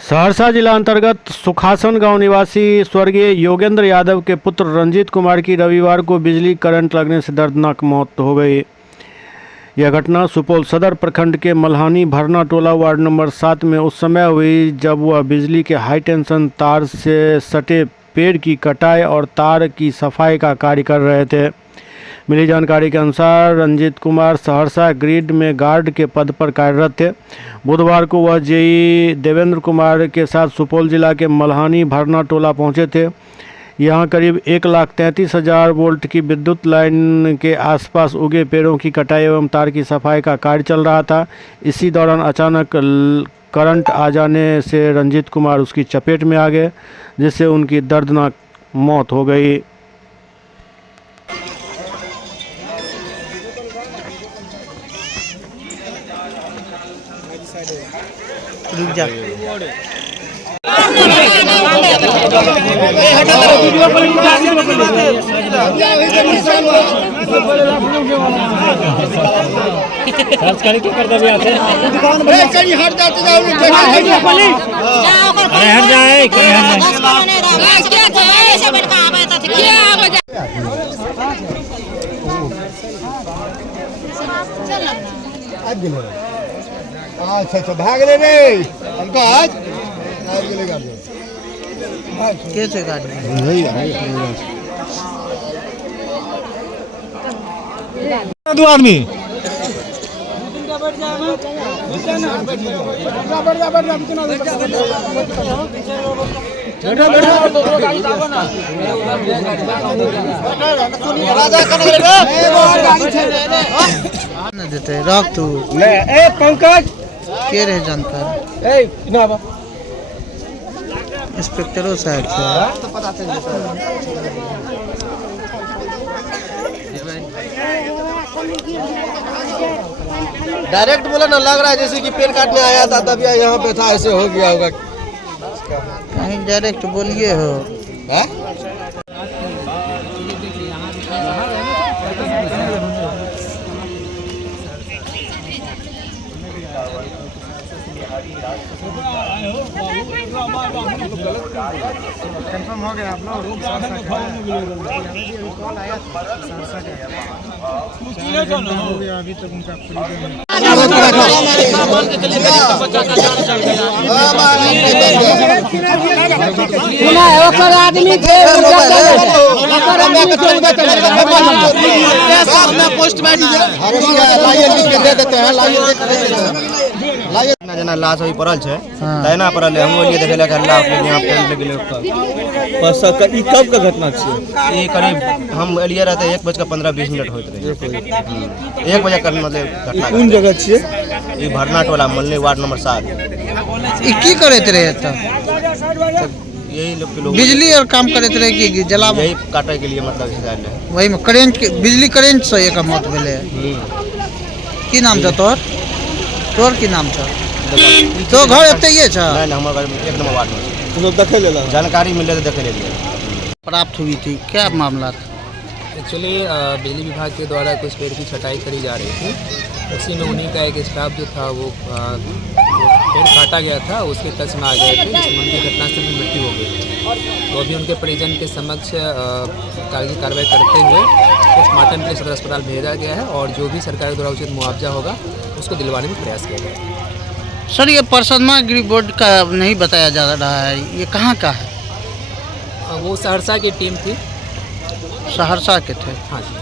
सहरसा जिला अंतर्गत सुखासन गांव निवासी स्वर्गीय योगेंद्र यादव के पुत्र रंजीत कुमार की रविवार को बिजली करंट लगने से दर्दनाक मौत हो गई। यह घटना सुपौल सदर प्रखंड के मल्हानी भरना टोला वार्ड नंबर 7 में उस समय हुई जब वह बिजली के हाई टेंशन तार से सटे पेड़ की कटाई और तार की सफाई का कार्य कर रहे थे। मिली जानकारी के अनुसार रंजीत कुमार सहरसा ग्रिड में गार्ड के पद पर कार्यरत थे। बुधवार को वह जेई देवेंद्र कुमार के साथ सुपौल जिला के मल्हानी भरना टोला पहुंचे थे। यहां करीब 1,33,000 वोल्ट की विद्युत लाइन के आसपास उगे पेड़ों की कटाई एवं तार की सफाई का कार्य चल रहा था। इसी दौरान अचानक करंट आ जाने से रंजीत कुमार उसकी चपेट में आ गए, जिससे उनकी दर्दनाक मौत हो गई। रुक जा। अच्छा भाग रे रे हमको आज के लिए कैसे गाड़ी दो आदमी देते रख तू ए पंकज के रहे जानकार ए ना बा इंस्पेक्टरों साहब से डायरेक्ट बोला ना, लग रहा है जैसे कि पेड़ काटने आया था तब यहाँ पे था, ऐसे हो गया होगा। कहीं डायरेक्ट बोलिए हो। है? कंफर्म हो गया आप लोग अभी तक उनका आदमी पोस्टमैन दे देते हैं जना लाश अभी पड़ल है तैना पड़ल है। हम ये देखे लगे अल्लाह अपने यहाँ पेंट लगे ऊपर। ई कब का घटना छे? ये करीब हम एलिया रहते 1:15-20 होते रहे। 1 बजे का मतलब घटना। कौन जगह छे? ये भरना टोला मल्ले वार्ड नंबर 7। ई की करत रहे त यही लोग बिजली और काम करत रहे कि जला यही काटे के लिए मतलब इस्तेमाल है। वही में करंट के बिजली करंट से एक मौत भेले। की नाम छ तोर? तोर की नाम छ? तो घर एते ये छ? नहीं हमर घर में 1 नंबर वार्ड में तो देखे लेला जानकारी मिले तो देखे ले लिए। प्राप्त हुई थी क्या मामला था? एक्चुअली बिजली विभाग के द्वारा कुछ पेड़ की छटाई करी जा रही थी। उसी में उन्हीं का एक स्टाफ जो था वो पेड़ काटा गया था, उसके टच में आ गए थे, जिसमें उनकी घटना से भी मृत्यु हो गई। तो अभी उनके परिजन के समक्ष कागजी कार्रवाई करते हुए पोस्टमार्टम के लिए सदर अस्पताल भेजा गया है और जो भी सरकार द्वारा उचित मुआवजा होगा उसको दिलवाने में प्रयास किया जाएगा। सर ये परसनमा ग्री बोर्ड का नहीं बताया जा रहा है, ये कहाँ का है? वो सहरसा की टीम थी। सहरसा के थे। हाँ जी।